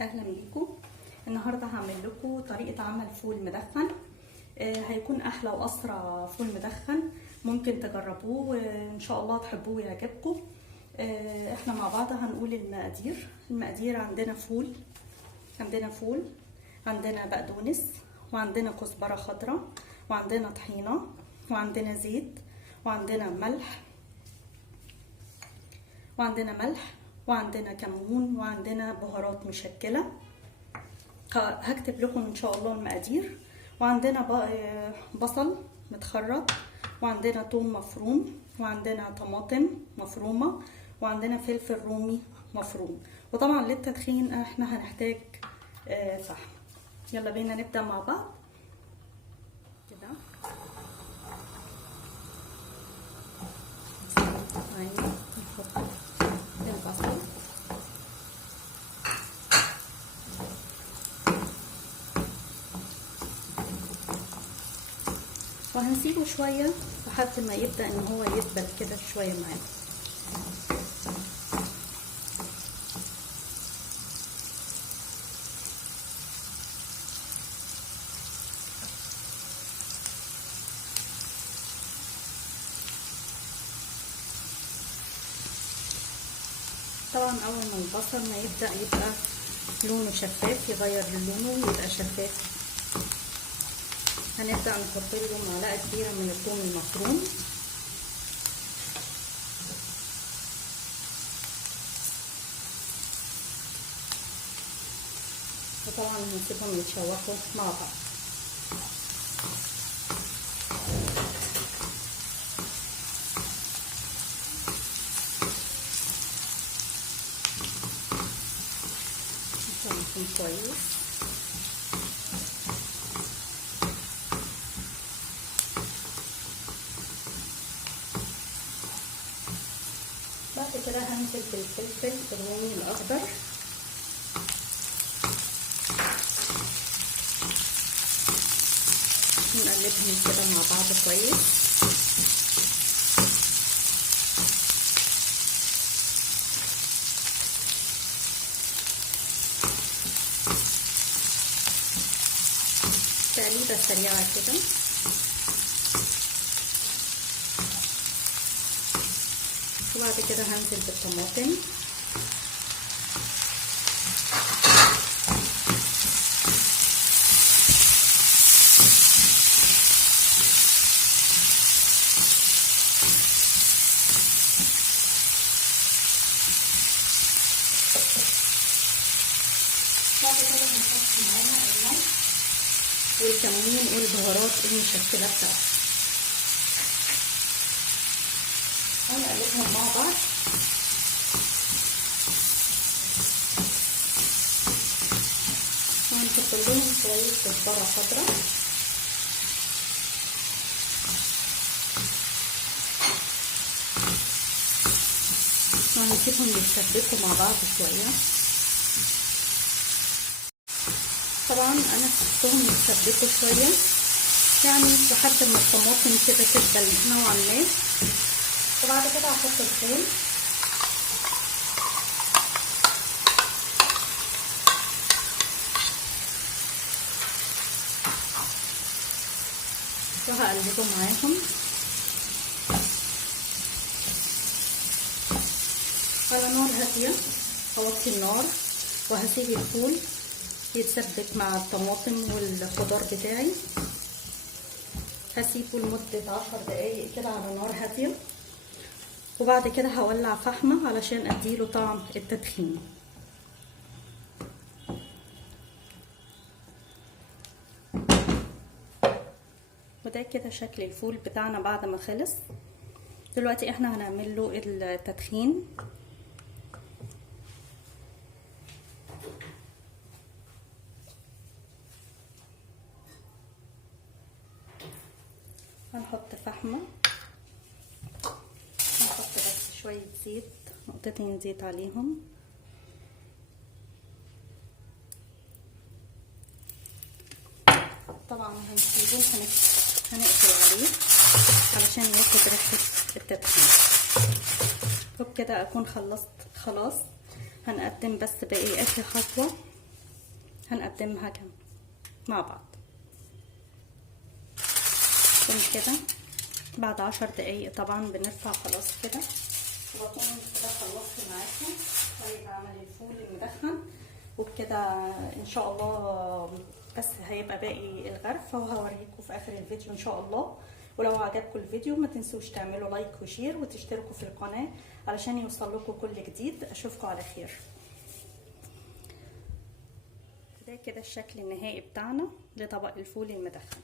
اهلا بيكم. النهارده هعمل لكم طريقه عمل فول مدخن. هيكون احلى واسرع فول مدخن، ممكن تجربوه ان شاء الله تحبوه ويعجبكم. احنا مع بعض هنقول المقادير. عندنا فول، عندنا بقدونس، وعندنا كزبره خضراء، وعندنا طحينه، وعندنا زيت، وعندنا ملح، وعندنا كمون، وعندنا بهارات مشكله. هكتب لكم ان شاء الله المقادير. وعندنا بصل متخرط، وعندنا ثوم مفروم، وعندنا طماطم مفرومه، وعندنا فلفل رومي مفروم. وطبعا للتدخين احنا هنحتاج فحم. يلا بينا نبدا مع بعض كده. نحط البصل، وهنسيبه شويه لحد ما يبدا ان هو يدبل كده شويه معانا. طبعا اول ما البصل ما يبقى لونه شفاف، يغير لونه ويبقى شفاف، هنبدأ نحط له معلقة كبيرة من الثوم المفروم، وطبعا هنسيبهم يتشوحوا مع بعض. نشوحهم كويس. بعد كده هنزل بالفلفل الرومي الاخضر، نقلبهم كده مع بعض كويس. تقليبه سريعه كده. وبعد كده هنزل بالطماطم، بعد كده هنحط معانا الملح والكمون والبهارات المشكله بتاعتنا، هنقلبهم مع بعض. وهنحط لهم شويه كزبره خضراء، وهنسيبهم يتسبكوا مع بعض شويه. طبعا انا سبتهم يتسبكوا شويه، يعني لحد ما الطماطم كده تدبل نوعا ما. وبعد كده هحط الفول، وهقلبه معاهم على نار هاديه. هوطي النار وهسيب الفول يتسبك مع الطماطم والخضار بتاعي. هسيبه لمدة 10 دقايق كده على نار هادية، وبعد كده هولع فحمة علشان اديله طعم التدخين. وده كده شكل الفول بتاعنا بعد ما خلص. دلوقتي احنا هنعمل له التدخين. هنحط فحمة، هنحط بس شوية زيت، نقطتين زيت عليهم، طبعا هنسيبه هنقفل عليه علشان ياخد ريحة التدخين. وبكده اكون خلصت خلاص. هنقدم بس باقي اخر خطوة هنقدمها مع بعض. كده بعد 10 دقايق طبعا بنرفع خلاص كده، وبكون كده خلصت معاكم طريقة عمل الفول المدخن. وبكده ان شاء الله بس هيبقى باقي الغرف وهوريكم في اخر الفيديو ان شاء الله. ولو عجبكم الفيديو ما تنسوش تعملوا لايك وشير وتشتركوا في القناة علشان يوصل لكم كل جديد. اشوفكم على خير. ده كده الشكل النهائي بتاعنا لطبق الفول المدخن.